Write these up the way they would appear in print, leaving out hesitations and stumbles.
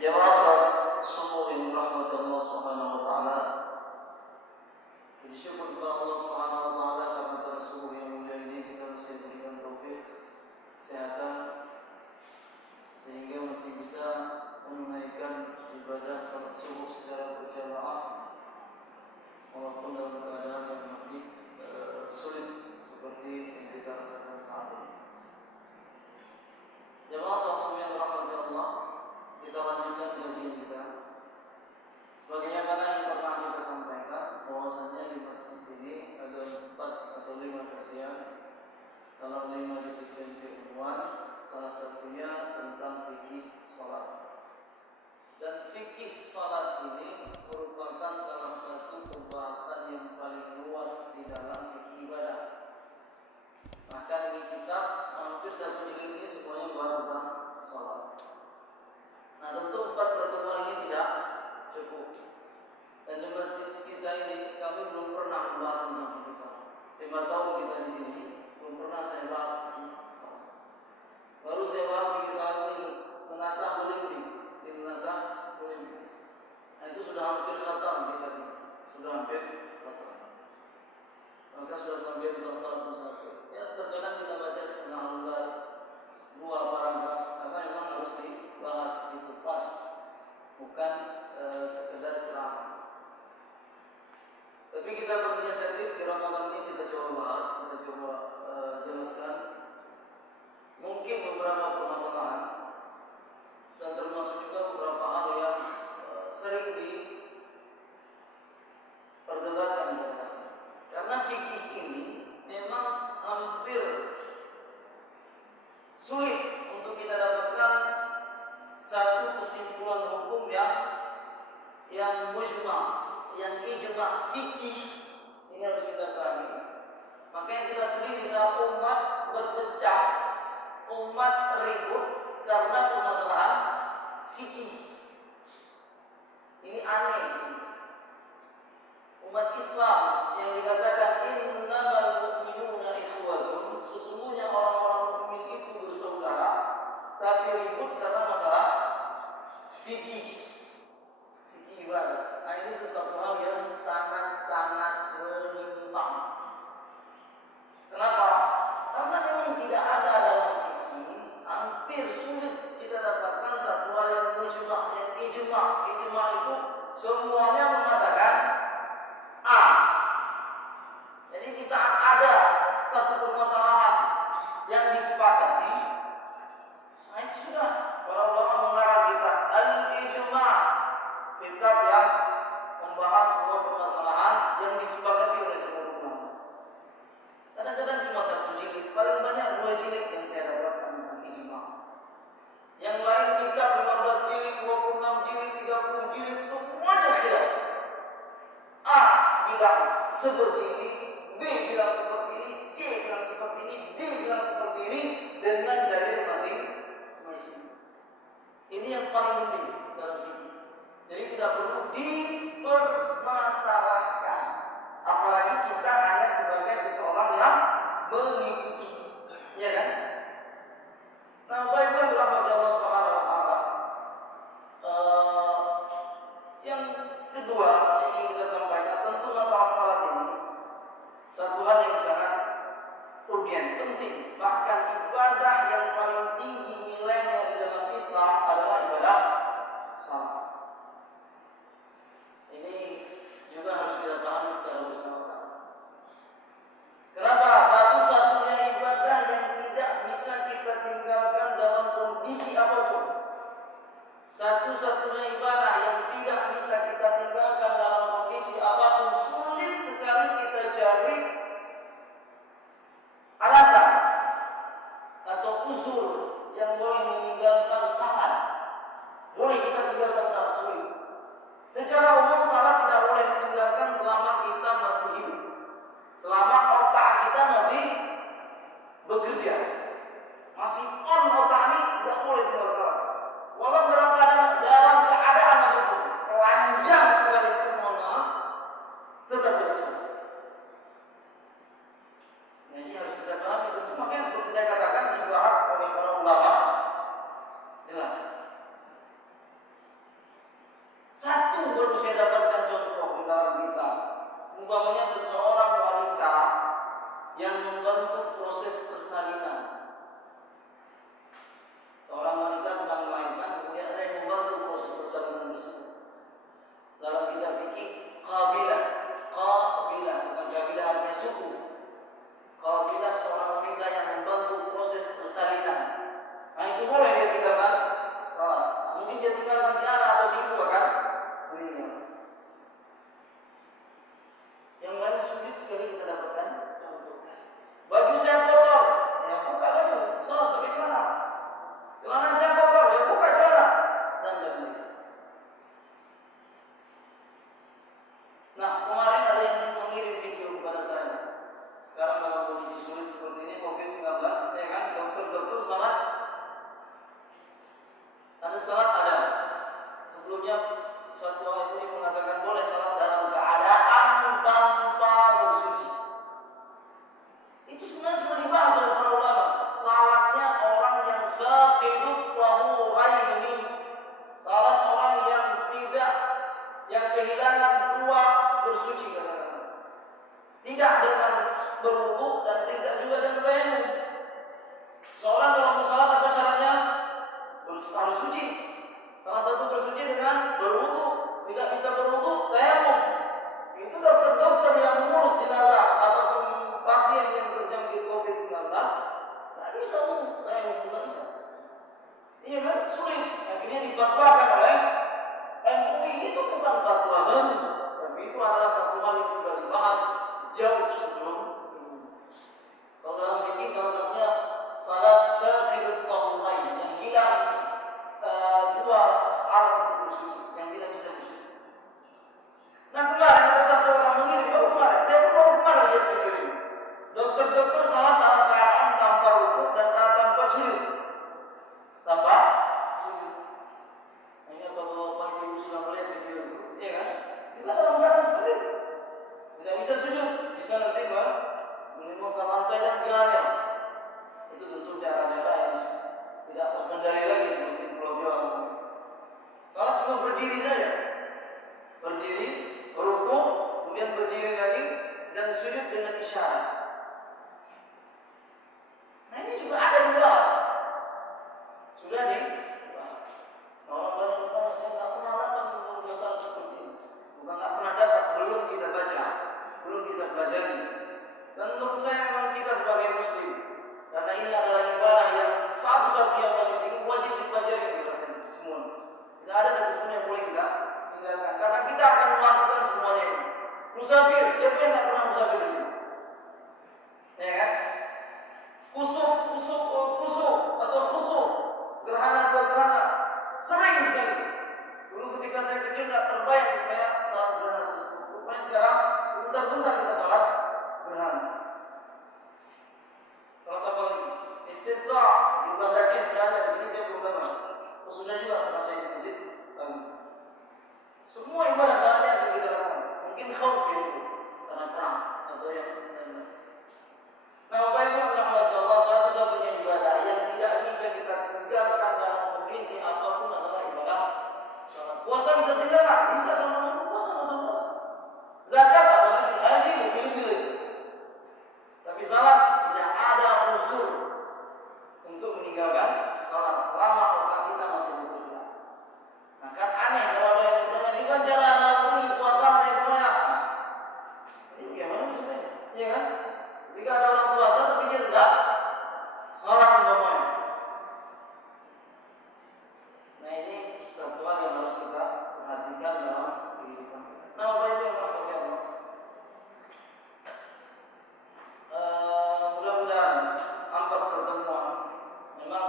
Jamaah subuh yang dirahmati Allah Subhanahu wa taala. Bersyukur kepada Allah Subhanahu wa taala karena pada subuh yang mulia ini kita masih diberikan taufik kesehatan sehingga masih bisa menunaikan ibadah salat subuh secara berjamaah walaupun dalam keadaan yang masih sulit seperti yang kita rasakan saat ini. Jamaah subuh yang dirahmati Allah, kita lanjutkan kajian kita. Sebagaimana yang pernah kita sampaikan, bahwasanya di masjid ini ada 4 atau 5 kajian. Dalam 5 disiplin keilmuan, salah satunya tentang fikih salat. Dan fikih salat ini merupakan salah satu pembahasan yang paling luas di dalam fikih ibadah. Maka di kitab hampir 1 jilid ini semuanya membahas tentang salat. Nah, tentu 4 pertemuan ini tidak cukup. Dan di masjid kita ini kami belum pernah membahas tentang fikih salat. 5 tahun kita di sini belum pernah saya bahas fikih salat. Baru saya bahas fikih salat ini menasah boleh menasah boleh. Nah, itu sudah hampir khatam kita ini. Sudah hampir khatam. Maka sudah sampai tentang salat musafir. Ya, terkadang kita baca setengah lembar, 2 paragraf, karena memang harus dibahas, dikupas, bukan sekedar ceramah. Tapi kita berinisiatif di Ramadan ini kita coba bahas, kita coba jelaskan mungkin beberapa permasalahan dan termasuk juga beberapa hal yang sering diperdebatkan. Karena fikih ini memang hampir sulit untuk kita dapatkan satu kesimpulan hukum yang mujma', yang ijma' fikih. Ini harus kita pahami. Makanya kita sendiri saat umat berpecah, umat ribut karena permasalahan fikih. Ini aneh. Umat Islam yang dikatakan innamal mu'minuna ikhwatun, sesungguhnya orang-orang mukmin itu bersaudara, tapi ribut karena masalah fikih ibadah. Nah, ini sesuatu hal yang sangat-sangat menyimpang. Kenapa? Karena memang tidak ada dalam fikih, hampir sulit kita dapatkan satu hal yang mujma', yang ijma'. Ijma' itu semuanya mengatakan A. Jadi di saat ada satu permasalahan yang disepakati, nah itu sudah para ulama mengarang kitab Al-Ijma', kitab yang membahas semua permasalahan yang disepakati oleh semua ulama. Kadang-kadang cuma 1 jilid, paling banyak 2 jilid yang saya dapatkan tentang ijma'. Yang lain kitab 15 jilid, 26 jilid, 30 jilid, semuanya khilaf. A bilang seperti ini, B bilang seperti ini, C bilang seperti ini, D bilang seperti ini, dengan dalil masing-masing. Ini yang paling penting dalam fikih. Jadi tidak perlu dipermasalahkan, apalagi kita hanya sebagai seseorang yang mengikuti, ya kan? Nah, baiklah dirahmati Allah Subhanahu wa taala. Yang kedua yang ingin kita sampaikan, tentu masalah salat ini satu hal yang sangat urgent, penting. Bahkan ibadah yang paling tinggi nilainya di dalam Islam adalah ibadah salat. Ini juga harus kita pahami secara bersama-sama. Kenapa? Satu-satunya ibadah yang tidak bisa kita tinggalkan dalam kondisi apapun. Satu-satunya ibadah yang tidak bisa kita tinggalkan dalam kondisi apapun, sulit sekali kita cari alasan atau uzur yang boleh meninggalkan salat. Boleh kita tinggalkan salat, sulit. Secara umum salat tidak boleh ditinggalkan selama kita masih hidup, selama otak kita masih bekerja, masih on otak ini, tidak boleh tinggal salat. Walau dalam keadaan apapun, telanjang sekalipun, mohon maaf, tetap wajib salat. Nah, ini harus kita pahami. Tentu makanya seperti saya katakan dibahas oleh para ulama jelas. tinggalkan salat. Mungkin dia tinggalkan si anak atau si ibu akan meninggal. Yang lain sulit sekali kita dapatkan contoh. Baju saya kotor, ya buka baju, salat pakai celana. Celana saya kotor, ya buka celana, dan lain-lain. Nah, kemarin ada yang mengirim video kepada saya. Sekarang dalam kondisi sulit seperti ini, COVID-19, ya kan, dokter-dokter salat, ada salat ada. Sebelumnya satu ayat ini mengatakan boleh salat dalam keadaan tanpa bersuci. Itu sebenarnya sudah dibahas oleh para ulama. Salatnya orang yang faqidut tahuraini, salat orang yang kehilangan dua bersuci, katakan. Tidak dengan berwudu dan tidak juga dengan tayamum. Seorang kalau mau salat apa syaratnya? Harus suci. Salah satu bersuci dengan berwudu, tidak bisa berwudu, tayamum. Itu dokter-dokter yang mengurus jenazah ataupun pasien yang terjangkit COVID-19, tidak bisa wudu, tayamum tidak bisa. Iya kan? Sulit. Akhirnya difatwakan oleh MUI. Itu bukan fatwa baru, tapi itu adalah satu hal yang sudah dibahas jauh sebelum ini. Kalau dalam fikih salah satunya salat faqidut tahurain, yang hilang dua alat bersuci, yang tidak bisa bersuci. Nah, kemarin ada satu orang mengirim, saya baru kemarin lihat video ini. Dokter-dokter salat dalam keadaan tanpa rukuk dan tanpa sujud. Tanpa sujud. Ini kalau Bapak Ibu sudah melihat video itu, ya kan? Juga dalam keadaan seperti itu. Tidak bisa sujud, bisa nanti menimbulkan lantai dan segalanya. Itu tentu daerah-daerah yang tidak terkendali lagi seperti Pulau Jawa. Salat cuma berdiri saja, berdiri, rukuk, kemudian berdiri lagi dan sujud dengan isyarat. Nah, ini juga ada dibahas. Sudah dibahas. Orang banyak bertanya, saya nggak pernah dapat masalah seperti ini. Bukan nggak pernah dapat, belum kita baca, belum kita pelajari. Dan menurut saya memang kita sebagai muslim, karena ini adalah ibadah yang satu-satunya yang paling tinggi, wajib dipelajari kita semua. Tidak ada satupun yang boleh kita tinggalkan, karena kita akan melakukan semuanya ini. Musafir, siapa yang nggak pernah musafir di sini? Ya kan? Kusuf atau khusuf, gerhana dua gerhana, sering sekali. Dulu ketika saya kecil nggak terbayang saya salat gerhana tersebut. Rupanya sekarang sebentar-bentar kita salat gerhana. Salat apa lagi? Istisqa di Bangladesh sudah ada, di sini saya belum pernah. Sudah juga pernah saya di masjid. Semua ibadah salatnya akan kita lakukan. Mungkin khauf ya, karena perang atau yang lain-lain. Nah, Bapak Ibu yang dirahmati Allah, satu-satunya ibadah yang tidak bisa kita tinggalkan dalam kondisi apapun adalah ibadah salat. Puasa bisa tinggalkan, bisa kalau puasa. Zakat apalagi, haji pilih-pilih. Tapi salat tidak ada unsur untuk meninggalkan salat selama otak kita masih bekerja. Nah, kan aneh kalau ada yang bertanya, gimana cara naluri puasa yang banyak? Ini bagaimana ceritanya? Iya kan? Ketika ada orang puasa tapi dia tidak salat umpamanya. Nah, ini satu hal yang harus kita perhatikan dalam kehidupan. Nah, Bapak Ibu yang dirahmati Allah, mudah-mudahan empat pertemuan memang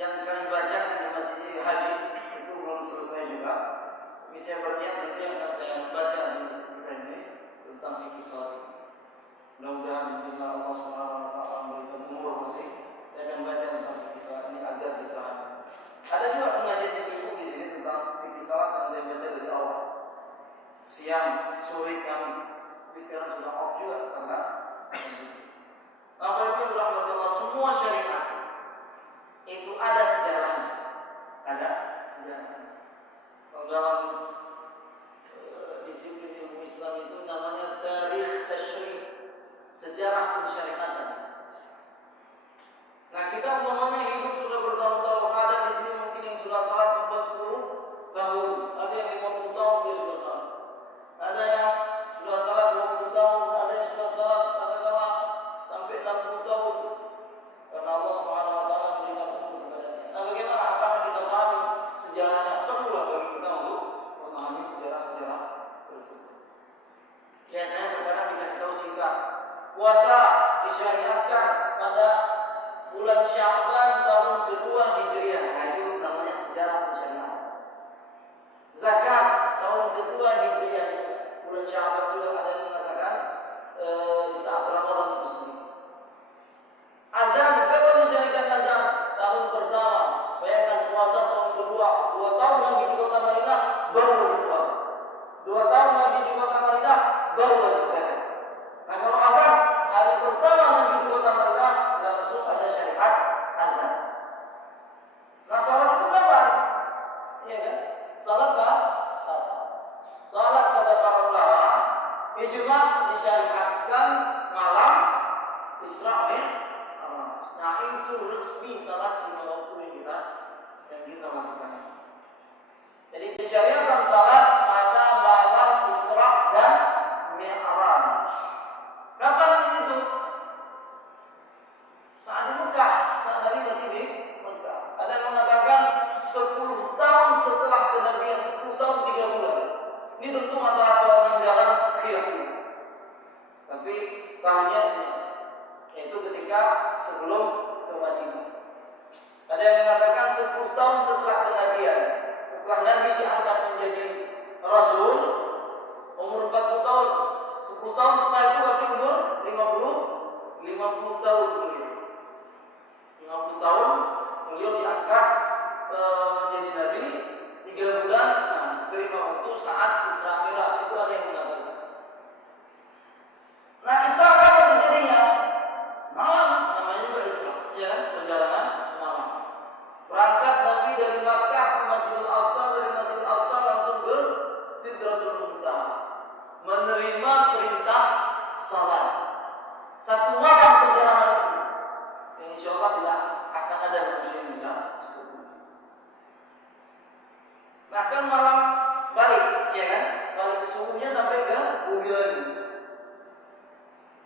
yang kami bacakan di masjid ini hadis itu belum selesai juga. Tapi saya berniat nanti akan saya baca di masjid kita ini tentang fikih salat. Mudah-mudahan bila Allah SWT memberikan umur masih, saya akan baca tentang fikih salat ini agar dipahami. Ada juga pengajian yang ibu di sini tentang fikih salat yang saya baca dari awal. Siang, sore, Kamis. Tapi sekarang sudah off juga karena kondisi. Bapak Ibu yang dirahmati Allah, semua syariat itu ada sejarahnya. Ada sejarahnya. Kalau dalam disiplin ilmu Islam itu namanya tarikh tasyri', sejarah pensyariatan. Nah, kita umpamanya hidup sudah bertahun-tahun, ada di sini mungkin yang sudah salat 40 tahun, ada yang 50 tahun dia sudah salat. Ada yang sudah salat 20 tahun, ada yang sudah salat katakanlah sampai 60 tahun. Karena Allah Subhanahu wa taala memberikan umur bulan Sya'ban tahun kedua Hijriah. Nah, itu namanya sejarah syariat. Zakat tahun kedua Hijriah, bulan Sya'ban juga ada yang mengatakan di saat Ramadan itu sendiri. Azan, kapan disyariatkan azan? Tahun pertama. Bayangkan puasa tahun kedua, 2 tahun Nabi di kota Madinah baru wajib puasa. 2 tahun Nabi di kota Madinah baru wajib zakat. Nah, kalau azan, hari pertama Nabi di kota Madinah langsung ada syariat azan. Nah, salat itu kapan? Iya kan? Salat kan? Salat kata para ulama, ijma disyariatkan malam Isra Mi'raj. Nah, itu resmi salat di waktu yang kita lakukan. Jadi disyariatkan salat pada malam Isra dan Mi'raj. Kapan itu? Saat di Mekah, saat Nabi masih di Mekah. Ada yang mengatakan 10 tahun setelah kenabian, 10 tahun 3 bulan. Ini tentu masalah penanggalan khilaf. Tapi tahunnya jelas, yaitu ketika sebelum ke Madinah. Ada yang mengatakan 10 tahun setelah kenabian, setelah Nabi diangkat menjadi Rasul, umur 40 tahun. 10 tahun setelah itu berarti umur 50 tahun beliau. 50 tahun beliau diangkat menjadi Nabi, 3 bulan terima waktu saat Isra Mi'raj. Itu ada yang mengatakan. Nah, Isra kapan terjadinya? Malam, namanya juga Isra, ya, perjalanan malam. Berangkat Nabi dari Makkah ke Masjidil Aqsa, dari Masjidil Aqsa langsung ke Sidratul Muntaha, menerima perintah salat. 1 malam perjalanan itu. Insya Allah tidak akan ada manusia yang bisa sebut. Nah, kan malam balik, ya kan? Balik subuhnya sampai ke bumi lagi.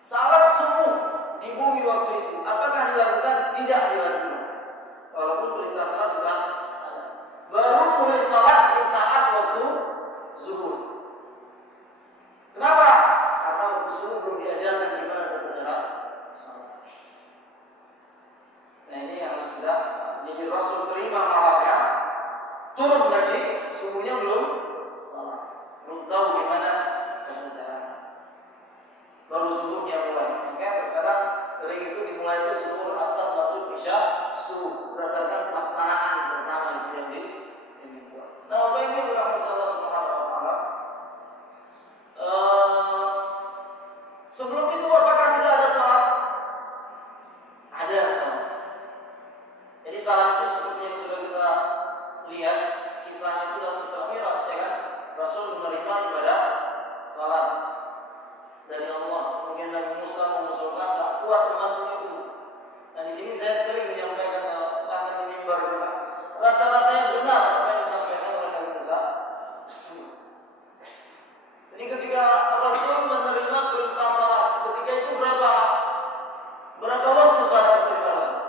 Salat subuh di bumi waktu itu, apakah dilakukan? Tidak dilakukan. Walaupun perintah salat sudah ada. Baru mulai salat di saat waktu zuhur. Kenapa? Karena waktu zuhur belum diajarkan gimana berbicara salat. Nah, ini yang harus kita. Jadi Rasul terima malamnya, turun lagi, subuhnya belum salat, belum tahu gimana berbicara. Baru zuhurnya mulai. Maka terkadang sering itu dimulai itu zuhur, asar, maghrib, isya, subuh berdasarkan pelaksanaan pertama itu yang dibuat. Nah, Bapak Ibu yang dirahmati Allah Subhanahu wa taala, sebelum itu apakah tidak ada salat? Ada salat. Jadi salat itu seperti yang sudah kita lihat istilahnya itu dalam Isra Mi'raj, ya kan? Rasul menerima ibadah salat dari Allah. Kemudian Nabi Musa mengusulkan tak kuat menampung itu. Nah, di sini saya sering menyampaikan akan di mimbar juga. Rasa-rasanya benar apa yang disampaikan oleh Nabi Musa. Jadi ketika Rasul menerima perintah salat, ketika itu berapa waktu salat ketika Rasul?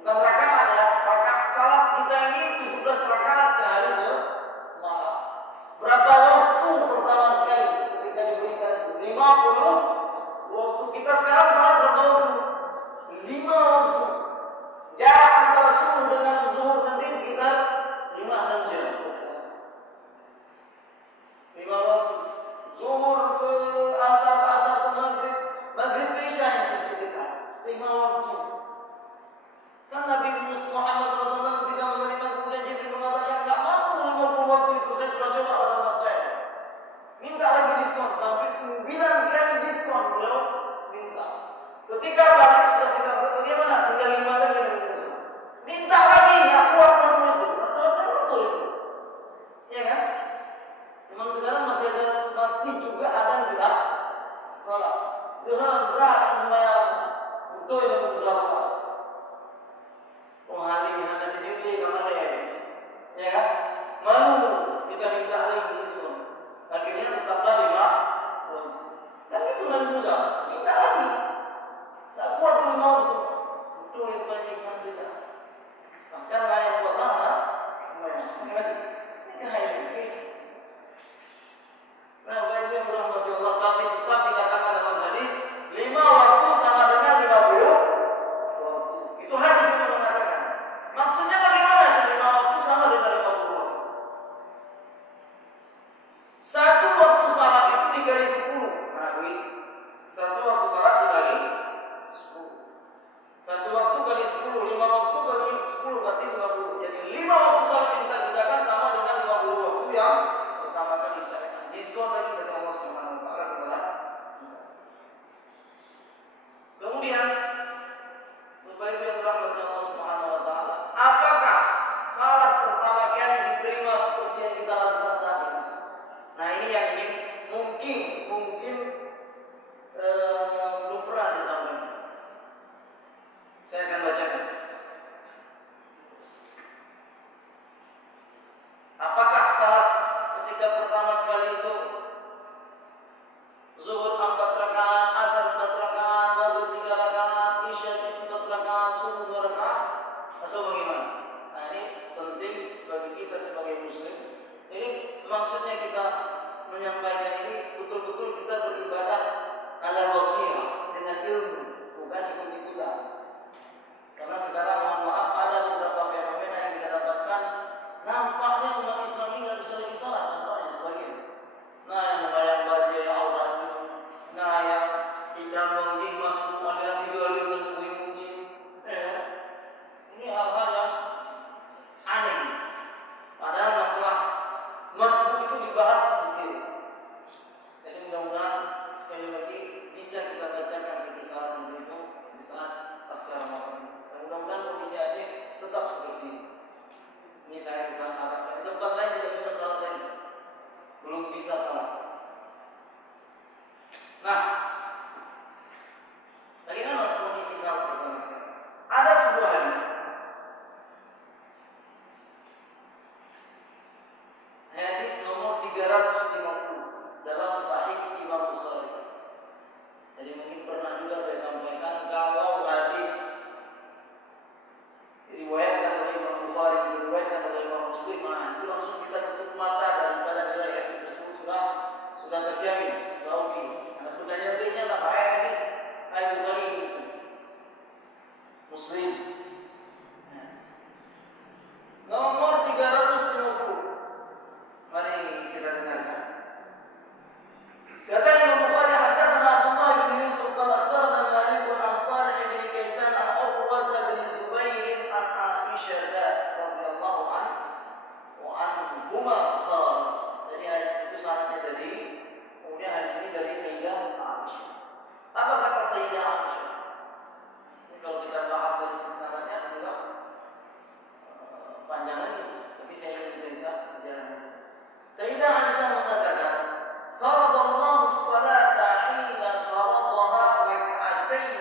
Bukan rakaat ya, rakaat salat kita ini 17 rakaat sehari semalam. Berapa waktu pertama sekali ketika diberikan 50 waktu. Kita sekarang salat berapa waktu? 5 waktu. Jarak antara subuh dengan zuhur nanti sekitar 5-6 jam. 5 waktu. Zuhur ke asar, asar ke maghrib, maghrib ke isya yang sekitar 5 waktu. Kan Nabi Muhammad SAW ketika menerima, kemudian Jibril mengatakan, "Gak mampu 50 waktu itu, saya sudah coba alamat saya. Minta lagi diskon, sampai 9 kali diskon beliau minta. Ketika balik sudah kita bagaimana? Tinggal 5 lagi yang diusul. Minta lagi, gak kuat 60 itu. Selesai betul itu. Iya kan? Memang sekarang masih juga ada yang tidak salat. Dengan berat yang lumayan betul yang menjawab. Hari-hari dijudi kemana ya kan? Malu kita minta lagi diskon. Akhirnya tetaplah 5 waktu. Dan itu Nabi Musa minta lagi. Tak kuat 5 waktu. Betul yang banyak yang kita. Bahkan layak buat mana? Ini hanya ini. Nah, baik yang berahmati Allah, tapi tetap dikatakan dalam hadis 5 waktu sama dengan 50 waktu. Satu waktu kali 10, 5 waktu kali 10 berarti 50. Jadi 5 waktu salat yang kita kerjakan sama dengan 50 waktu yang pertama kali disyariatkan. Diskon lagi dari Allah Subhanahu wa taala kepada kita. Kemudian Bapak Ibu yang dirahmati Allah Subhanahu wa taala, apakah salat pertama kali diterima seperti yang kita lakukan saat ini? Nah, ini yang ingin mungkin belum pernah saya sampaikan. Saya akan bacakan. Apakah salat ketika pertama sekali itu zuhur 4 rakaat, asar 4 rakaat, maghrib 3 rakaat, isya 4 rakaat, subuh 2 rakaat, atau bagaimana? Nah, ini penting bagi kita sebagai muslim. Ini maksudnya kita menyampaikan ini betul-betul kita beribadah ala basirah dengan ilmu, bukan ikut-ikutan. Karena sekarang mohon maaf ada beberapa fenomena yang kita dapatkan, nampaknya umat Islam ini nggak bisa lagi salat, nampaknya sebagainya. Nah, yang membayang banjir aurat, nah yang tidak menggih masuk ada tiga dengan bui muji, ini hal-hal yang aneh. Padahal masalah masbuk itu dibahas detail. Jadi mudah-mudahan sekali lagi bisa kita bacakan fikih salat itu di saat pasca Ramadan. Mudah-mudahan kondisi Aceh tetap seperti ini. Ini saya bukan harapkan. Di tempat lain tidak bisa salat lagi. Belum bisa salat. Nah, bagaimana kondisi salat pertama sekali? Ada sebuah hadis. Hadis nomor 350 dalam Sahih Imam Bukhari. Jadi mungkin pernah juga saya sampaikan kalau hadis diriwayatkan oleh Imam Bukhari, diriwayatkan oleh Imam Muslim, nah itu langsung kita tutup mata daripada nilai hadis tersebut sudah terjamin, sudah oke. Ada berdaya-dayanya lah, kayak ini, kayak Bukhari Muslim. Nomor 350. Mari kita dengarkan. Kata Imam Bukhari, haddatsana Abdullah bin Yusuf qala akhbarana Malik an Salih bin Kaisan an Urwah bin Zubair an Aisyah radhiyallahu anha wa anhuma qala. Jadi hadis itu sanadnya dari, kemudian hadis ini dari Sayyidah Aisyah. Apa kata Sayyidah Aisyah? Ini kalau kita bahas dari sanadnya juga panjang lagi, tapi saya ingin cerita sejarahnya. Sayyidah Aisyah mengatakan, faradallahu as-salata hina faradaha rak'atayn.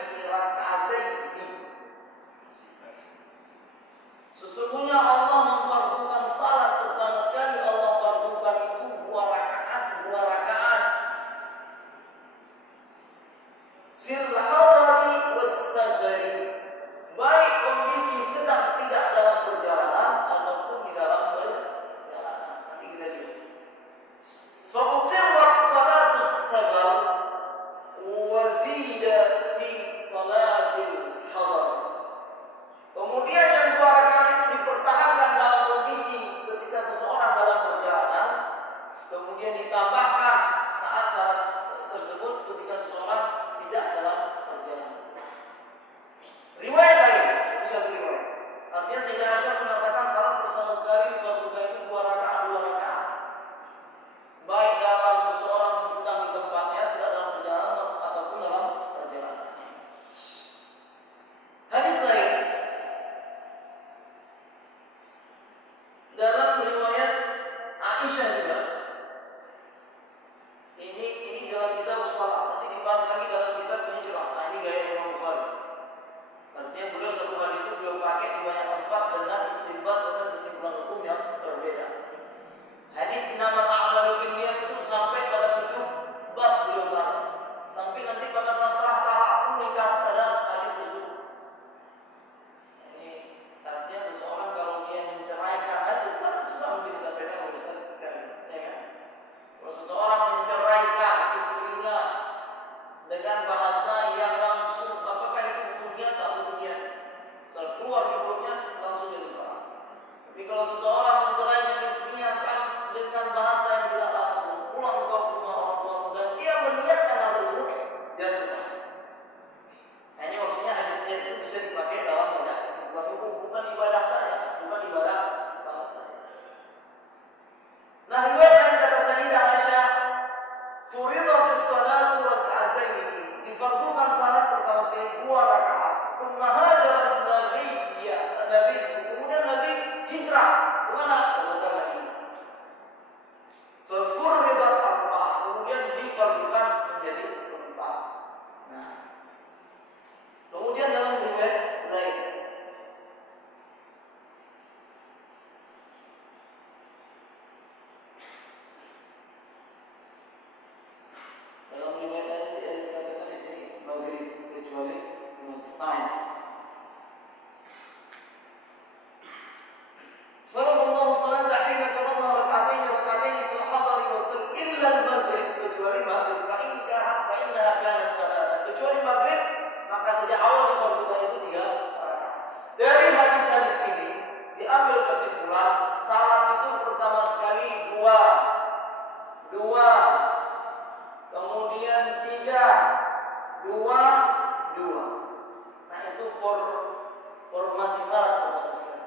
masih syarat kata Islam.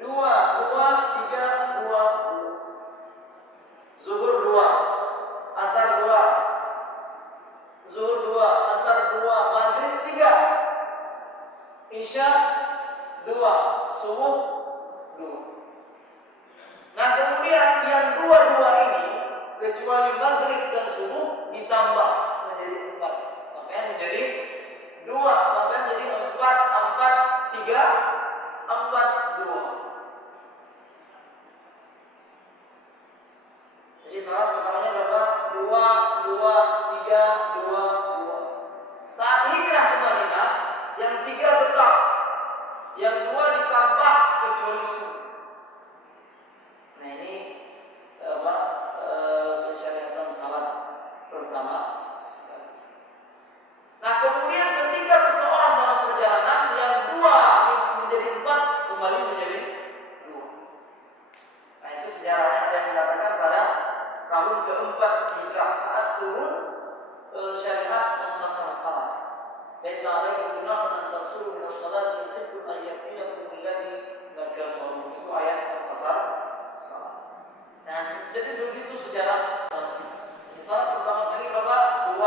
2, 2, 3, 2, 2. Zuhur 2, asar 2, zuhur 2, asar 2, maghrib 3, isya 2, subuh 2. Nah kemudian yang 2 ini kecuali maghrib dan subuh ditambah menjadi 4, makanya menjadi 2, makanya menjadi 4, 4, 3, 4, 2. Jadi salat pertamanya berapa? 2, 2, 3, 2, 2. Saat hijrah ke Madinah, yang 3 tetap, yang 2 ditambah kecuali subuh. Nah ini pensyariatan salat pertama sekali. Nah kemudian ketika seseorang dalam perjalanan, yang 2 menjadi 4 kembali menjadi 2. Nah itu sejarahnya ada yang mengatakan pada tahun keempat hijrah saat turun syariat masalah salat. Laisa alaikum junahun an taqsuru min as-salati in khiftum an yaftinakum alladhi kafaru. Itu ayat pasal salat. Nah, jadi begitu sejarah salat. Salat pertama sekali berapa? 2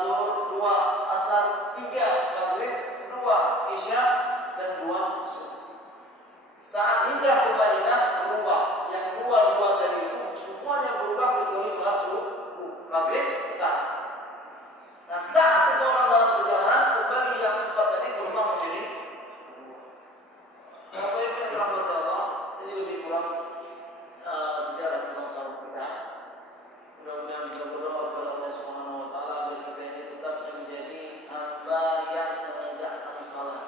zuhur, 2 asar, 3 maghrib, 2 isya dan 2 subuh. Saat hijrah ke Madinah berubah. Yang 2 tadi itu semuanya berubah kecuali salat subuh, maghrib, tetap. Nah, saat seseorang dalam perjalanan kembali yang 4 tadi berubah menjadi 2. Nah, apa yang dirahmati Allah, ini lebih kurang sejarah tentang salat kita. Mudah-mudahan kita berdoa kepada Allah Subhanahu wa taala agar kita ini tetap menjadi hamba yang menegakkan salat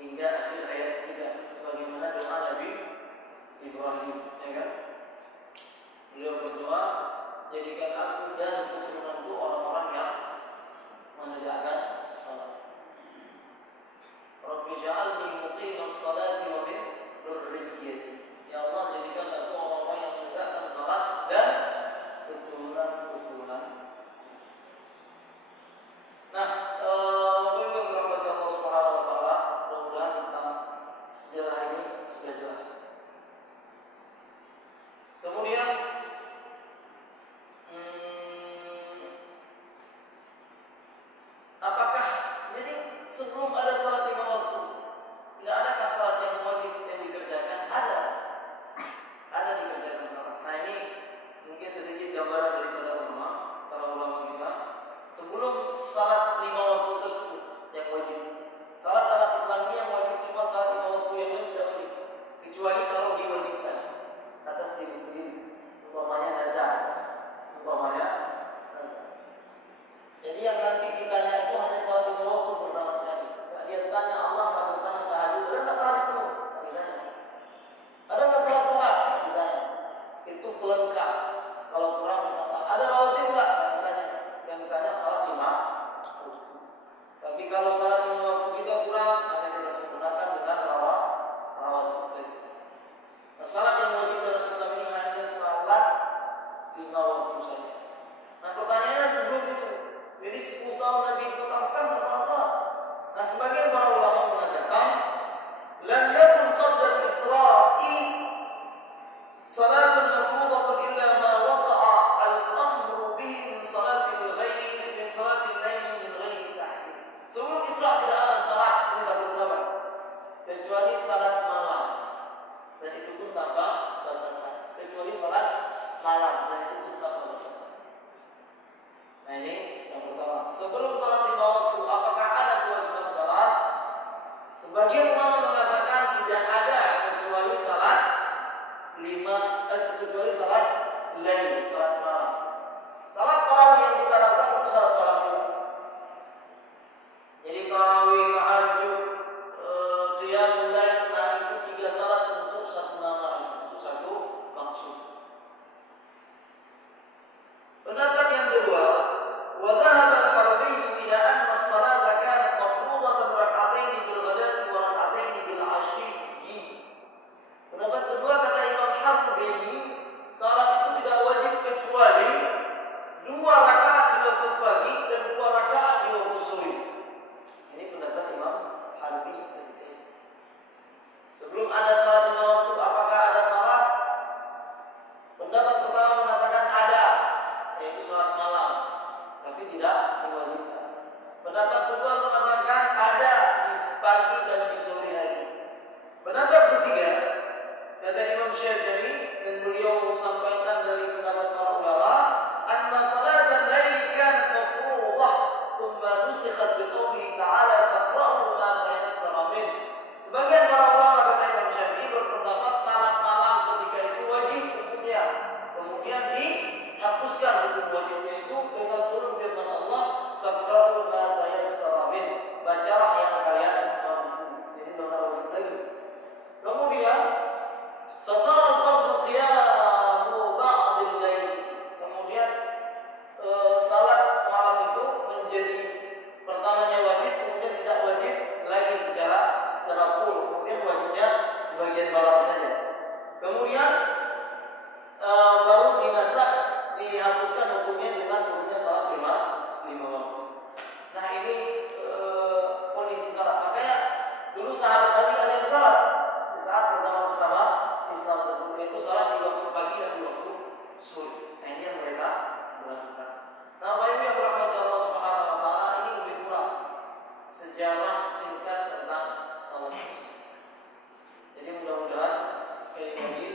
hingga akhir ayat 3 sebagaimana doa Nabi Ibrahim, ya kan? Beliau berdoa, jadikan aku dan keturunanku orang-orang yang menegakkan salat. Rabbi ja'alni muqimas salati wa min dzurriyyati. Ya Allah, jadikan aku orang-orang yang menegakkan salat dan keturunan-keturunan. Nah, bagaimana rahmat Allah Subhanahu wa taala, mudah-mudahan tentang sejarah ini sudah jelas. Kemudian apakah jadi sebelum ada salat 5 waktu tidak adakah salat yang wajib yang dikerjakan? Ada dikerjakan salat. Nah ini mungkin sedikit gambaran daripada para ulama kita. Sebelum salat 5 waktu tersebut yang wajib, salat dalam Islam ini yang wajib cuma salat 5 waktu, yang lain tidak wajib kecuali kalau diwajibkan atas diri sendiri, umpamanya nazar. Jadi yang nanti ditanya itu hanya salat 5 waktu pertama sekali. Dia tanya Allah, nggak bertanya tahajud, ada nggak tahajud dulu? Ditanya. Ada nggak salat duha? Ditanya. Itu pelengkap. Kalau kurang ditanya. Ada rawatib nggak? Ditanya. Yang ditanya salat 5 waktu. Tapi kalau salat 5 waktu kita kurang, maka kita sempurnakan dengan rawatib. Nah, salat yang wajib dalam Islam ini hanya salat 5 waktu saja. Nah pertanyaannya sebelum itu, jadi 10 tahun Nabi di kota Mekah salat. Nah sebagian para ulama mengatakan, lam yakun qabla al-Isra'i salatun mafruḍatun illa ma waqa'a al-amru bihi min salatil ghairi min salatil laili min ghairi ta'khir. Sebelum Isra nusikhat biqaulihi ta'ala faqra'u ma tayassara min. Sebagian para ulama kata Imam Syafi'i berpendapat salat malam ketika itu wajib hukumnya. Kemudian dihapuskan hukum wajibnya itu dengan turun firman Allah faqra'u ma tayassara min. Bacalah yang kalian mampu. Jadi sudah wajib lagi. Kemudian fasara al-fardhu qiyamu ba'dil lail. Kemudian salat malam itu menjadi pertamanya wajib, kemudian tidak wajib lagi secara full. Kemudian wajibnya sebagian malam saja. Kemudian baru dinasakh, dihapuskan hukumnya dengan turunnya salat lima waktu. Nah ini kondisi salat. Makanya dulu sahabat Nabi ada yang salat di saat pertama Islam tersebut, yaitu salat di waktu pagi dan di waktu sore. Nah ini yang mereka lakukan. Nah, Bapak Ibu yang dirahmati Allah Subhanahu wa taala, ini lebih kurang sejarah singkat tentang salat. Jadi mudah-mudahan sekali lagi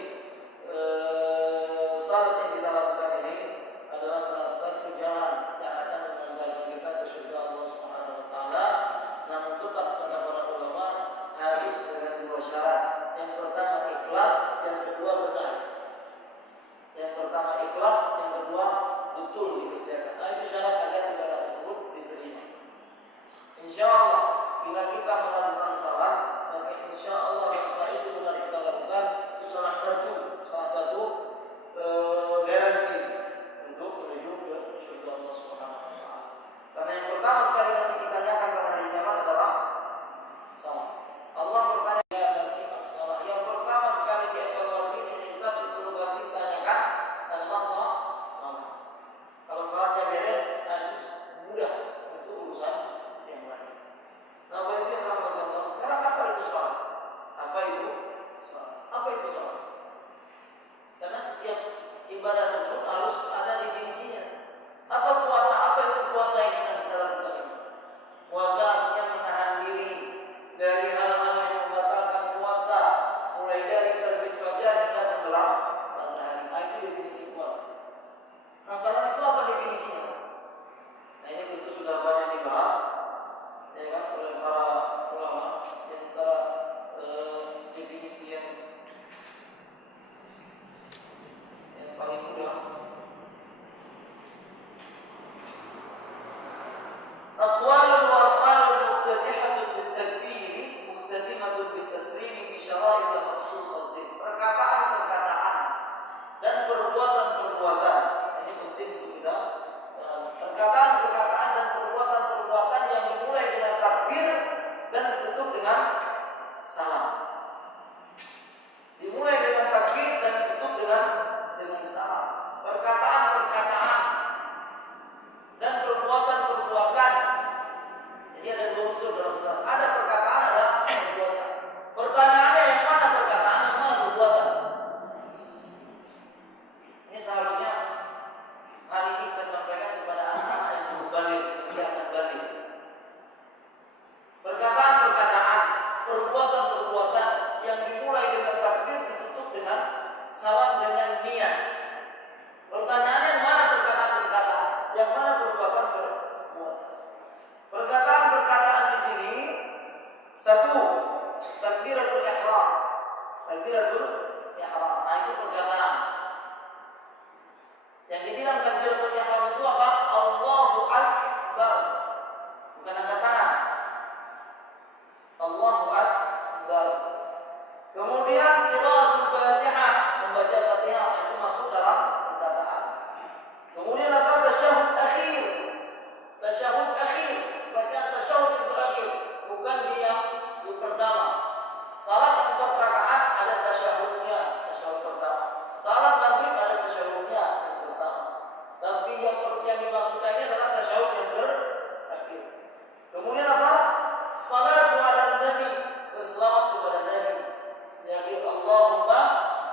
salat yang kita lakukan ini adalah salah satu jalan yang akan mengantarkan kita ke surga Allah Subhanahu wa taala. Namun tetap kata para ulama harus dengan dua syarat. Yang pertama ikhlas, yang kedua benar. Yang pertama ikhlas, yang kedua betul dikerjakan. Nah itu syarat agar ibadah tersebut diterima. Insya Allah bila kita melakukan salat, maka insya Allah setelah itu benar kita lakukan, itu salah satu garansi untuk menuju ke surga Allah Subhanahu wa taala. Karena yang pertama sekali nanti kita tanyakan pada hari kiamat adalah salat. Allah bertanya dari as-salat. Yang pertama sekali dievaluasi, dihisab, diinterogasi, ditanyakan adalah salat. Kalau salatnya beres, harus mudah untuk urusan yang lain. Nah, Bapak Ibu yang dirahmati Allah, sekarang apa itu salat? Apa itu salat? Karena setiap ibadah tersebut harus ada definisinya. Apa puasa? Apa itu puasa yang sedang kita lakukan ini? Puasa artinya menahan diri dari hal-hal yang membatalkan puasa, mulai dari terbit fajar hingga tenggelam matahari. Nah, itu definisi puasa. Nah, salat itu apa definisinya? Nah, ini tentu sudah banyak dibahas ya kan, oleh para ulama. Di antara definisi yang paling mudah, aqwalun wa af'alun muftatihatun bitakbir muftatimatun bitaslim bi syara'it makhsusatin. Perkataan-perkataan dan perbuatan-perbuatan. Ini penting untuk kita. Perkataan-perkataan dan perbuatan-perbuatan yang dimulai dengan takbir dan ditutup dengan salam. Dimulai dengan takbir dan ditutup dengan salam. Perkataan-perkataan dan perbuatan-perbuatan. Jadi ada dua unsur dalam salat. Ada perkataan, ada perbuatan. Pertanyaannya yang mana perkataan, yang mana perbuatan? Ini seharusnya hal ini kita sampaikan kepada anak-anak yang belum balik, yang akan balik. Perkataan-perkataan, perbuatan-perbuatan yang dimulai dengan takbir ditutup dengan salam dengan niat. Pertanyaannya yang mana perkataan-perkataan, yang mana perbuatan-perbuatan? Perkataan-perkataan di sini satu, takbiratul ihram. Takbiratul ihram. Nah, itu perkataan. Yang dibilang takbiratul ihram itu apa? Allahu Akbar. Bukan angkat tangan. Allahu Akbar. Kemudian qiraatul Fatihah, membaca Fatihah, itu masuk dalam perkataan. Kemudian apa? Tasyahud akhir. Tasyahud akhir, bacaan tasyahud yang terakhir, bukan yang pertama. Salat yang 4 rakaat ada tasyahudnya, tasyahud pertama. Salat maghrib ada tasyahudnya yang pertama. Tapi yang dimaksudkan ini adalah tasyahud yang terakhir. Kemudian apa? Salatu ala nabi, berselawat kepada Nabi. Yaitu Allahumma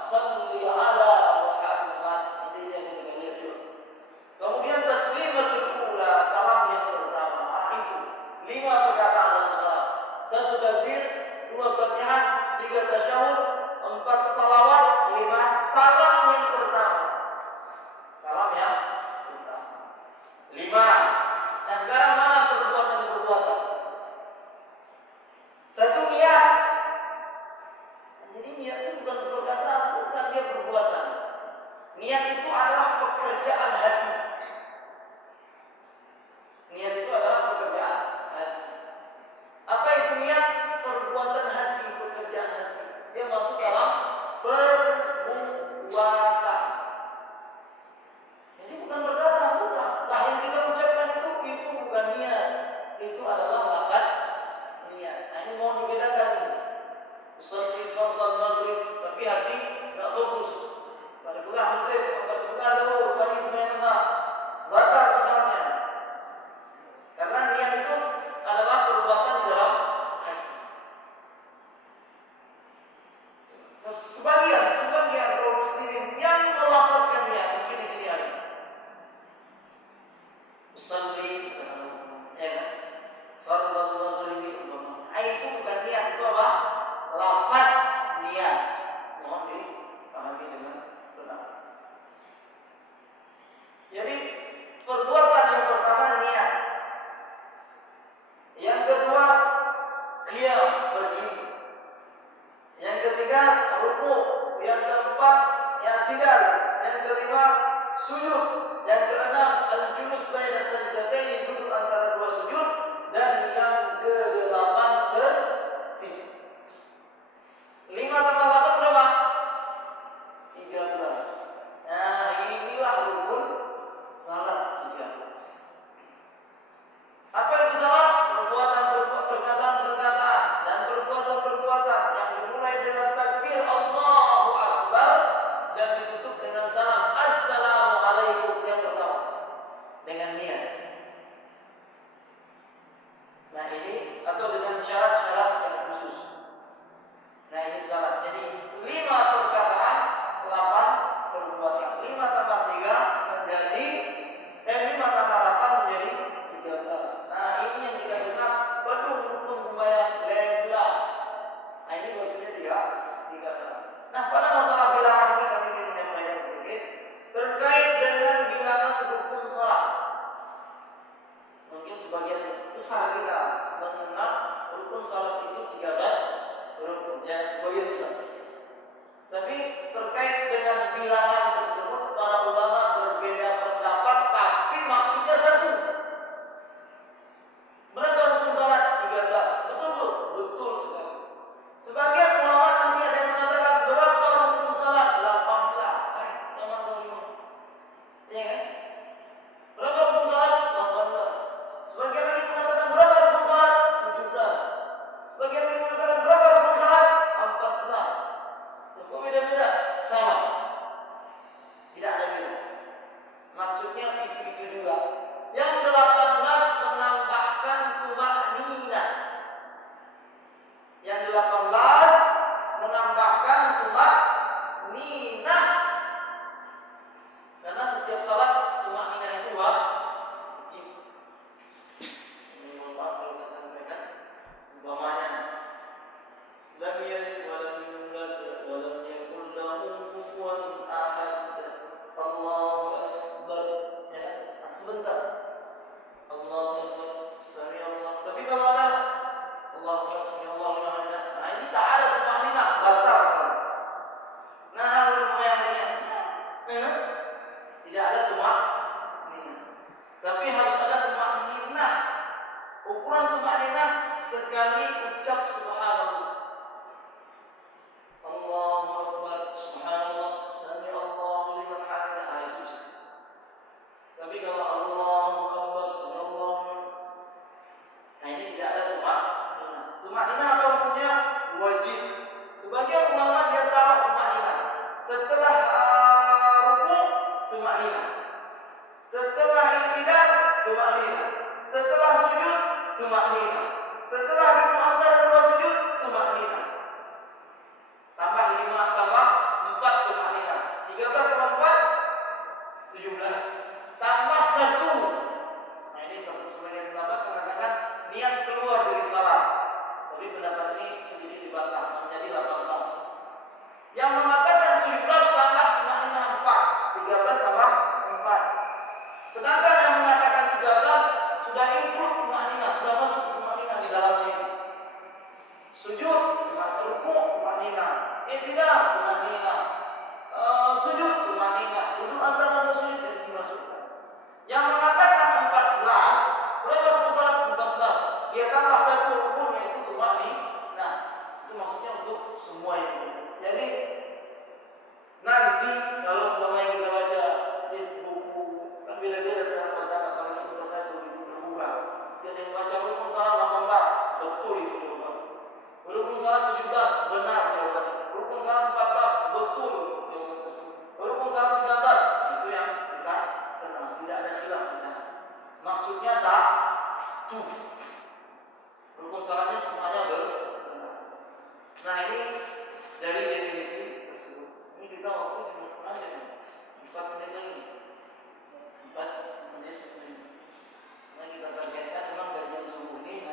salli ala Muhammad. Ini yang kita lihat juga. Kemudian taslimatul ula, salam yang pertama. Itu 5 perkataan dalam salat. 1 takbir, 2 Fatihah, 3 tasyahud, 4 salawat, 5 salam yang pertama. Salam yang pertama. 5. Nah, sekarang mana perbuatan Yang kedua, qiyam, berdiri. Yang ketiga, ruku. Yang keempat, i'tidal. Yang kelima, sujud. Yang keenam, al-julus baina sajdatain, duduk antara dua sujud. Dan yang kedelapan, tertib. 5 tambah 8 berapa? 13. Nah, inilah rukun salat 13. Apa itu salat? Perkataan dan perbuatan yang dimulai dengan takbir Allahu Akbar dan ditutup dengan salam Assalamualaikum yang pertama dengan niat. Nah ini atau dengan syarat-syarat yang khusus. Nah ini salat. Jadi 5 perkataan, 8 perbuatan. 5 tambah 3 menjadi 5 tambah 8 menjadi 13. Nah ini yang kita dengar bedung rukun pembayaran lebar. Nah ini maksudnya 13. Nah pada masalah bilangan ini kami ingin menyampaikan sedikit terkait dengan bilangan rukun salat. Mungkin sebagian besar kita mengenal rukun salat itu 13 rukun, ya sebagian besar. Tapi terkait dengan bilangan tersebut para ulama berbeda pendapat, tapi maksudnya satu. Berapa rukun salat? 13. Betul tuh? Betul sekali. Sebagian ulama nanti ada yang mengatakan berapa rukun salat? 18. Jangan ngomong. Iya kan? Berapa rukun salat? 18. Sebagian lagi mengatakan berapa rukun salat? 17. Sebagian lagi mengatakan berapa rukun salat? 14. Kok beda-beda? Sama. Tidak ada beda. Maksudnya itu juga. Yang 18 menambahkan tumakninah. Yang 18 menambahkan tumakninah. Karena setiap salat tumakninah itu wajib. Ini mohon maaf kalau saya sampaikan umpamanya lam yalid wa lam yulad wa lam yakul lahu kufuwan ahad. Allahu akbar. Ya, sebentar. Allahu akbar. Sami Allah. Tapi kalau ada Allahu akbar, sami Allah, liman hamidah. Nah, ini tak ada tumakninah, batal salat. Nah, harus meyakinkan. Tidak ada tumakninah. Tapi harus ada tumakninah. Ukuran tumakninah sekali ucap subhanallah. Allahu akbar, subhanallah, sami Allah, liman hamidah. Nah, itu bisa. Tapi kalau Allahu akbar, sami Allah, nah ini tidak ada tumakninah. Tumakninah apa hukumnya? Wajib. Sebagian ulama dia taruh tumakninah setelah ruku, tumakninah. Setelah i'tidal, tumakninah. Setelah sujud, tumakninah. Setelah duduk antara dua sujud, tumakninah. Tambah 5 tambah 4 tumakninah. 13 tambah 4 17. Tambah 1. Nah ini satu sebagian pendapat mengatakan niat keluar dari salat. Tapi pendapat ini sedikit dibantah menjadi 18. Yang mengatakan 17 tambah tumakninah 4. 13 tambah 4. Sedangkan yang mengatakan 13 sudah include tumakninah, sudah masuk tumakninah di dalamnya. Sujud, ruku, tumakninah. I'tidal, tumakninah. Sujud, tumakninah. Duduk antara dua sujud yang dimasukkan. Yang mengatakan 14, berapa rukun salat? 14. Dia tambah 1 rukun yaitu tumakninah. Nah, itu maksudnya untuk semua itu. Jadi nanti kalau umpamanya kita baca di buku, kan beda-beda sekarang bacaan, apalagi internet begitu terbuka. Jadi yang baca rukun salat 18, betul itu jawabannya. Rukun salat 17, benar jawabannya. Rukun salat 14, betul jawaban tersebut. Rukun salat 13, itu yang kita kenal, tidak ada khilaf di sana. Maksudnya satu. Rukun salatnya semuanya benar. Nah ini dari definisi tersebut. Ini kita waktu cuma setengah jam, 4 menit lagi. 4 menit. Nah kita targetkan memang dari jam subuh ini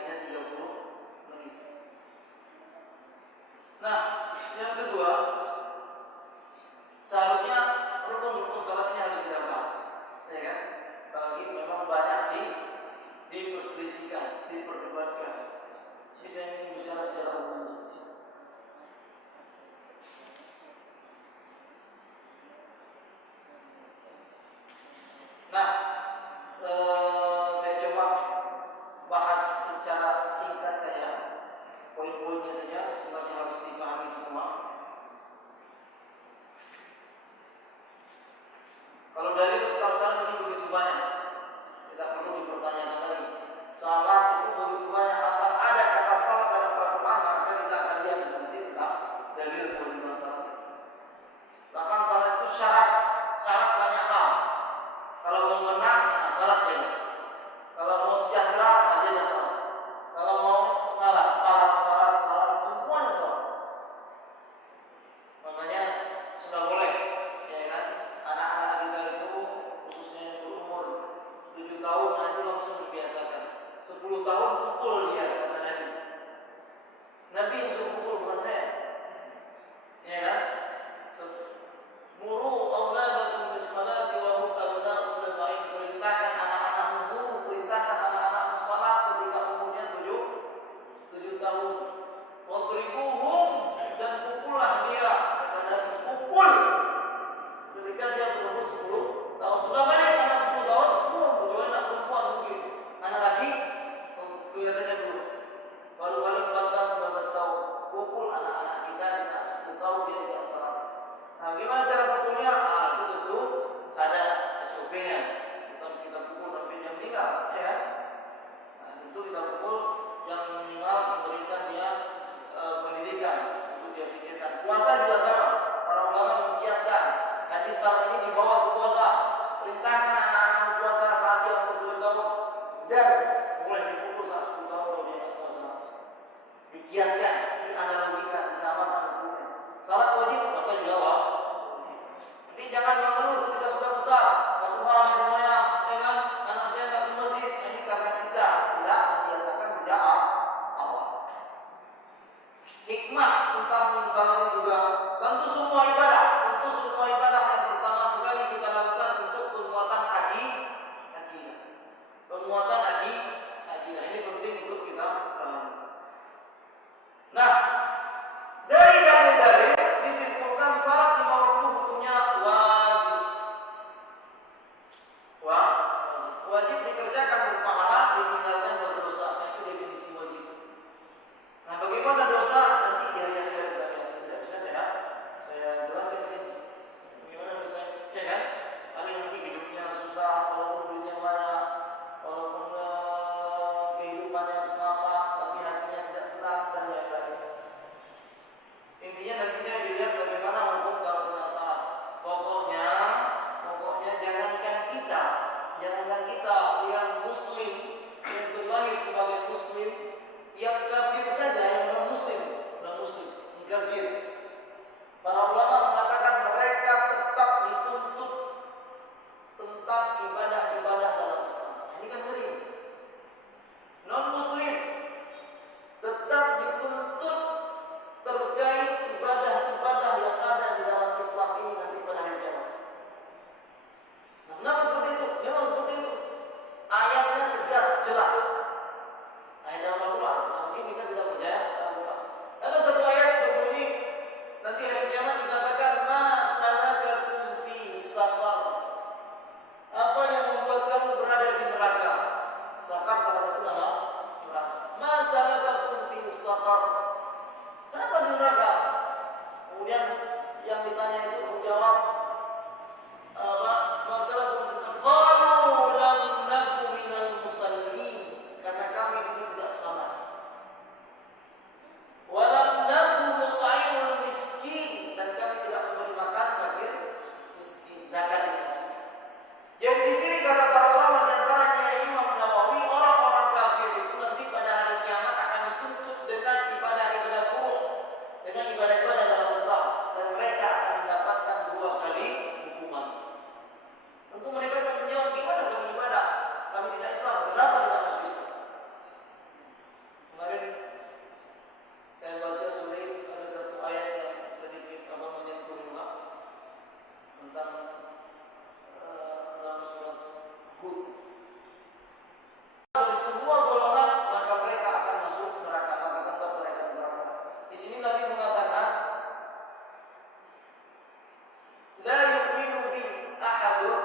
sakar. Kenapa di neraka? Kemudian yang ditanya itu menjawab masalah tulisan qalu lam naku minal musallin, karena kami dulu tidak salat. Wa lam naku nut'imul miskin, dan kami tidak memberi makan fakir miskin. Zakat itu. Yang di sini kata para ulama di antaranya Imam Nawawi, orang-orang kafir itu nanti pada hari kiamat akan dituntut dengan ibadah-ibadah full, dengan ibadah-ibadah dalam Islam, dan mereka akan mendapatkan 2 kali hukuman. Tentu mereka akan menjawab, gimana kami ibadah? Kami tidak Islam, kenapa tidak masuk Islam? Kemarin saya baca sore ada satu ayat yang sedikit menyentuh juga tentang dalam surat Hud. Dari semua golongan maka mereka akan masuk neraka, maka tempat mereka di neraka. Di sini Nabi mengatakan, la yu'minu bi ahadun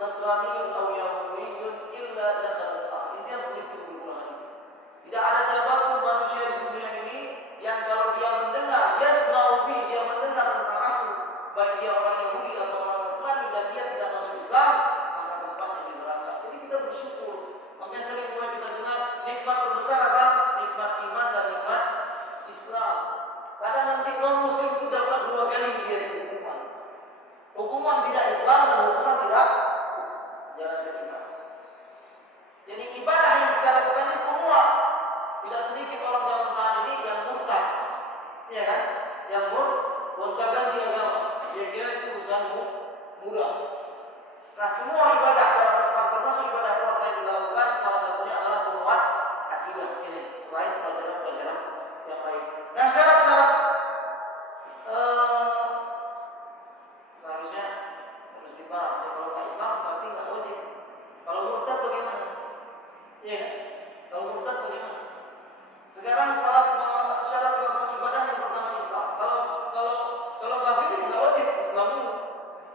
nasraniyyun aw yahudiyyun illa dakhala an-nar. Intinya seperti itu berulang. Tidak ada siapapun manusia di dunia ini yang kalau dia mendengar yasma'u bi, dia mendengar tentang aku, baik dia orang Yahudi atau orang Nasrani, dan dia tidak masuk Islam, maka tempatnya di neraka. Jadi kita bersyukur. Makanya sering mulai kita dengar nikmat terbesar apa? Nikmat iman dan nikmat Islam. Karena nanti non-Muslim itu dapat 2 kali dia hukuman. Hukuman tidak Islam dan hukuman tidak jalan ke neraka. Jadi ibadah yang kita lakukan ini semua. Tidak sedikit orang zaman saat ini yang murtad, ya kan? Yang murtad ganti agama. Dia kira itu urusan mudah. Nah, semua ibadah dalam Islam termasuk ibadah puasa yang dilakukan salah satunya adalah penguat akidah ini, selain pelajaran-pelajaran yang lain. Nah, syarat-syarat seharusnya harus dibahas. Kalau nggak Islam berarti nggak wajib. Kalau murtad bagaimana? Iya, kalau murtad bagaimana? Sekarang syarat melakukan ibadah yang pertama Islam. Kalau kafir nggak wajib Islam dulu.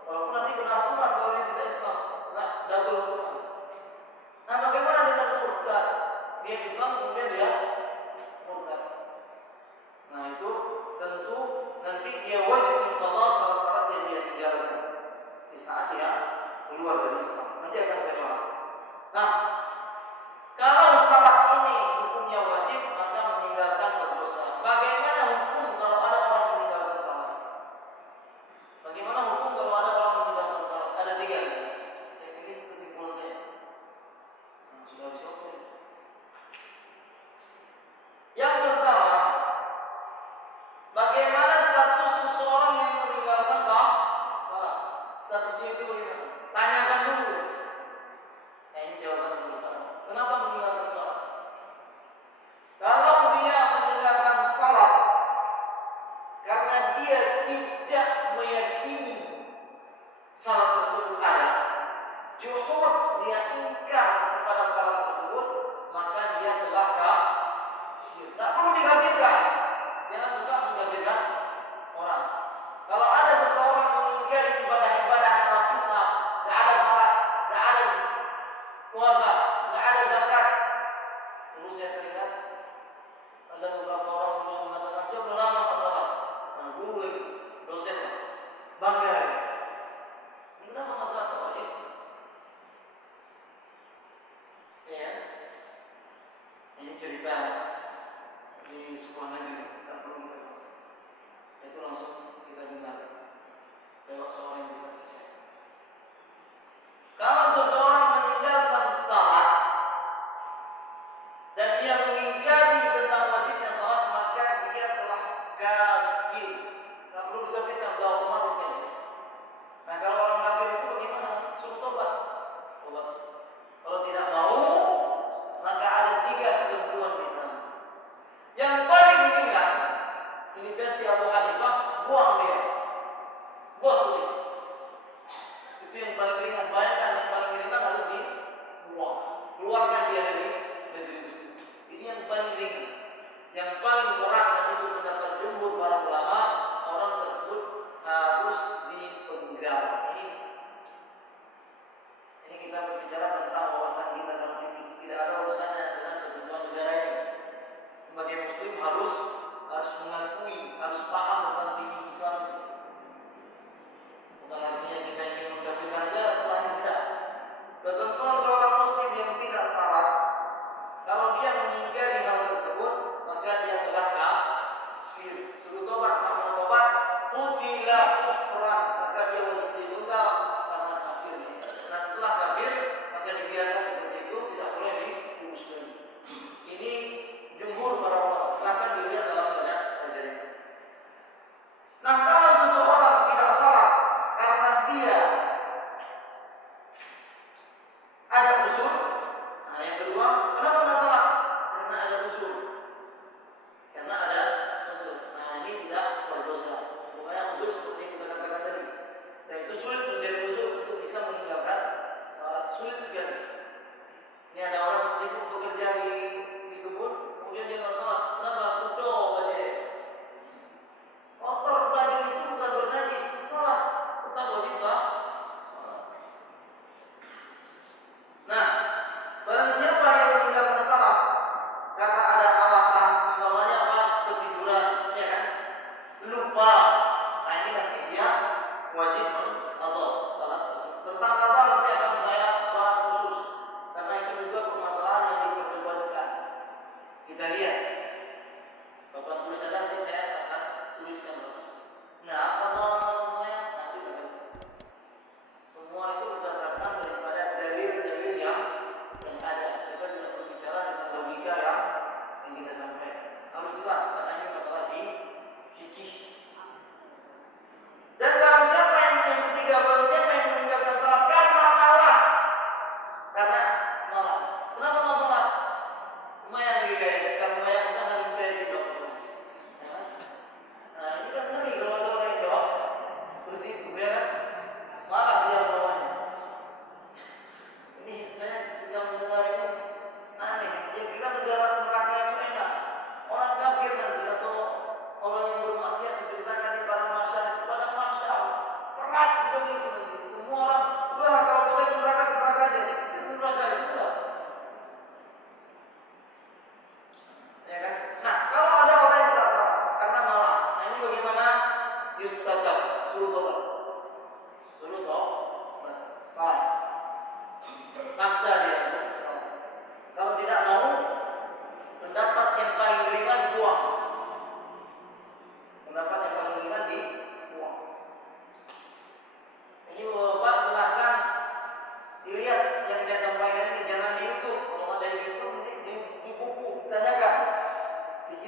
Walaupun nanti kena hukuman kalau yang tidak Islam, nah double hukuman. Nah, bagaimana dengan murtad? Dia Islam kemudian dia murtad. Nah, itu tentu nanti dia wajib mengqadha syarat-syarat yang dia tinggalkan di saat dia keluar dari Islam. Nanti akan saya bahas. Nah, kalau syarat ini hukumnya wajib, maka meninggalkan berdosa. Bagaimana hukum kalau ada orang meninggalkan salat? Bagaimana hukum kalau ada orang meninggalkan salat? Ada 3 di sini. Saya pilih kesimpulan saya. Sudah habis waktu. Yang pertama, bagaimana status seseorang yang meninggalkan salat? Statusnya itu bagaimana? Tanyakan dulu. Nah, ini jawaban yang pertama. Kenapa meninggalkan salat? Kalau dia meninggalkan salat karena dia tidak meyakini salat tersebut ada, juhud, dia ingkar kepada salat tersebut, maka dia telah kafir. Tak perlu dikafirkan. Jangan suka mengkafirkan orang. Kalau ada seseorang mengingkari ibadah-ibadah dalam Islam, tidak ada salat, tidak ada puasa, tidak ada zakat. Dulu saya teringat ada beberapa orang yang mengatakan saya udah lama nggak salat. Nah, dulu lagi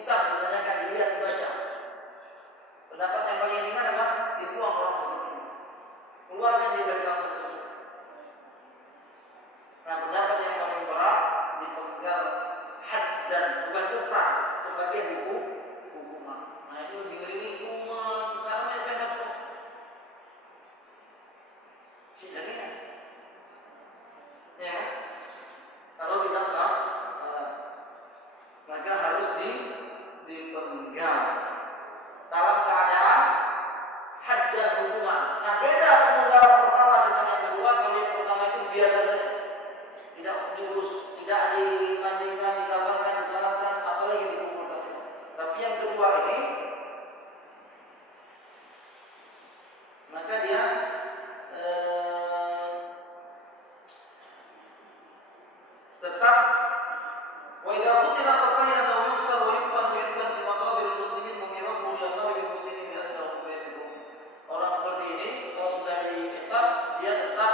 kitab, ditanyakan, dilihat, dibaca. Pendapat yang paling ringan adalah dibuang orang seperti ini, keluarkan dia dari kampung tersebut. Nah, pendapat yang paling berat dipenggal had dan bukan kufran sebagai hukuman. Nah, itu diberi hukuman karena yang benar lagi kan? Ya, kalau tidak salah, maka harus dipenggal dalam keadaan had dan hukuman. Nah, beda penggalan pertama dengan yang kedua. Kalau yang pertama itu biarkan saja, tidak diurus, tidak dimandikan, dikabarkan, disalatkan, apalagi dikuburkan. Tapi yang kedua ini, maka dia tetap wa idza qutila fasayyan aw yuksar wa yukfan bi maqabir muslimin mumirahu bi aqarib muslimin bi annahu bainahum. Orang seperti ini kalau sudah diikat, dia tetap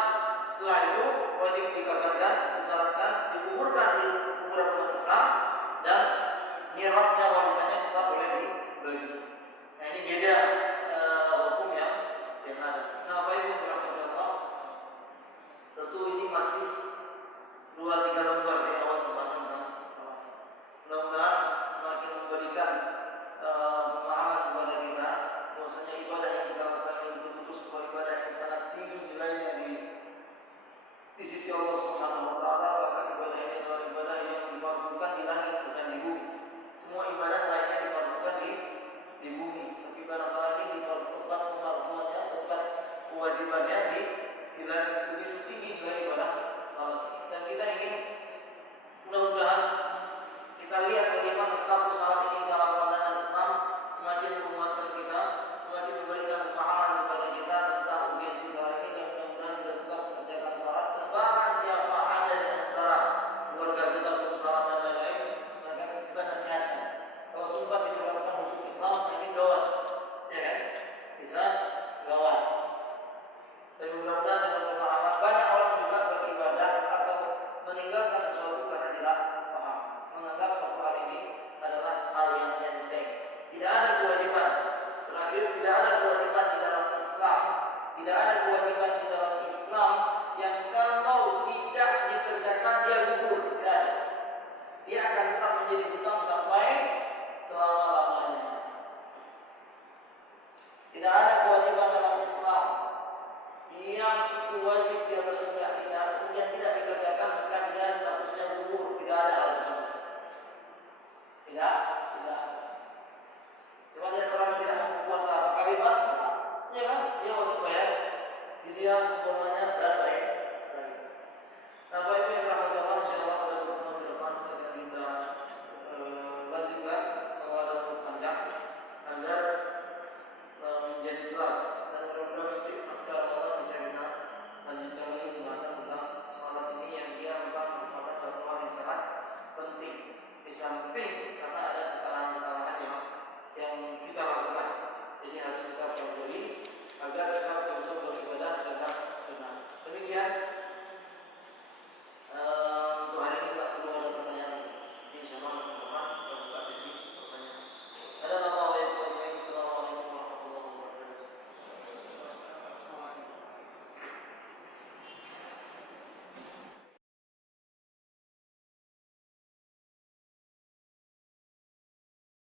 setelah itu wajib dikabarkan, disalatkan, dikuburkan di kuburan umat Islam, dan mirasnya, warisannya tetap boleh dibagi. Nah, ini beda hukum yang ada. Nah, Bapak Ibu yang dirahmati Allah, tentu ini masih 2-3 lembar di awal pembahasan tentang salat. Mudah-mudahan semakin memberikan pemahaman kepada kita bahwasanya ibadah yang kita lakukan ini betul-betul sebuah ibadah yang sangat tinggi nilainya di sisi Allah Subhanahu wa taala. Bahkan ibadah ini adalah ibadah yang difardukan di langit, bukan di bumi. Semua ibadah lainnya difardukan di bumi, tapi ibadah salat ini difardukan kemampuannya, tempat kewajibannya di langit. Begitu tinggi nilai ibadah salat. Dan kita ingin mudah-mudahan kita lihat bagaimana status salat ini dalam pandangan Islam semakin menguatkan kita, semakin memberikan pemahaman kepada kita tentang urgensi salat ini, dan mudah-mudahan kita tetap mengerjakan salat. Bahkan siapa ada di antara keluarga kita belum salat dan lain-lain, maka kita nasihatkan. Kalau sempat dicoba hukum Islam, ini gawat, ya kan? Bisa gawat. Dan mudah-mudahan dengan pemahaman, banyak orang juga beribadah atau meninggalkan sesuatu karena tidak paham, menganggap suatu hal ini adalah hal yang enteng. Tidak ada kewajiban. Terakhir, tidak ada kewajiban di dalam Islam, tidak ada kewajiban di dalam Islam yang kalau tidak dikerjakan dia gugur. Tidak ada. Dia akan tetap menjadi hutang sampai selama-lamanya. Tidak ada kewajiban dalam Islam yang itu wajib di atas pundak kita, kemudian tidak dikerjakan maka dia statusnya gugur. Tidak ada hal tersebut. Tidak. Coba lihat orang tidak mampu puasa, apakah bebas? Ya kan? Dia wajib bayar. Dia umpamanya dan lain